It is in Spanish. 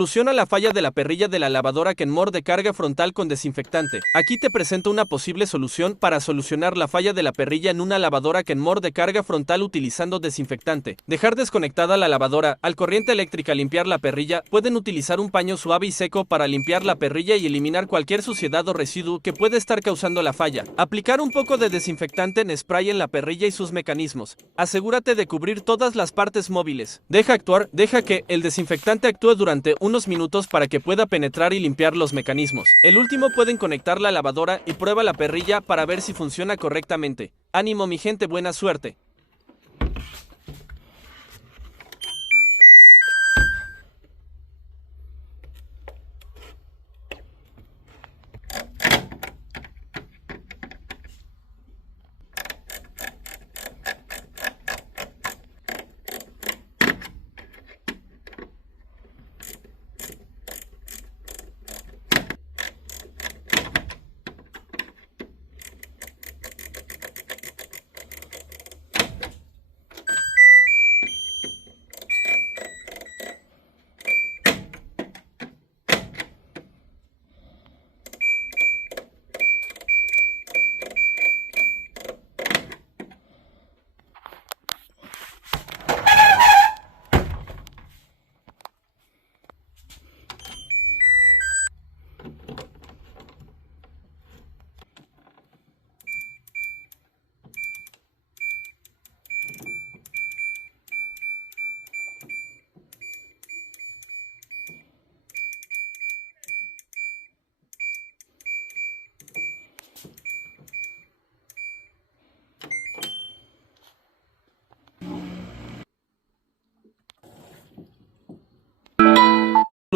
Soluciona la falla de la perrilla de la lavadora kenmore de carga frontal con desinfectante. Aquí te presento una posible solución para solucionar la falla de la perrilla en una lavadora kenmore de carga frontal utilizando desinfectante. Dejar desconectada la lavadora. Al corriente eléctrica limpiar la perrilla, pueden utilizar un paño suave y seco para limpiar la perrilla y eliminar cualquier suciedad o residuo que puede estar causando la falla. Aplicar un poco de desinfectante en spray en la perrilla y sus mecanismos. Asegúrate de cubrir todas las partes móviles. Deja que el desinfectante actúe durante unos minutos para que pueda penetrar y limpiar los mecanismos. El último, pueden conectar la lavadora y prueba la perrilla para ver si funciona correctamente. Ánimo mi gente, buena suerte.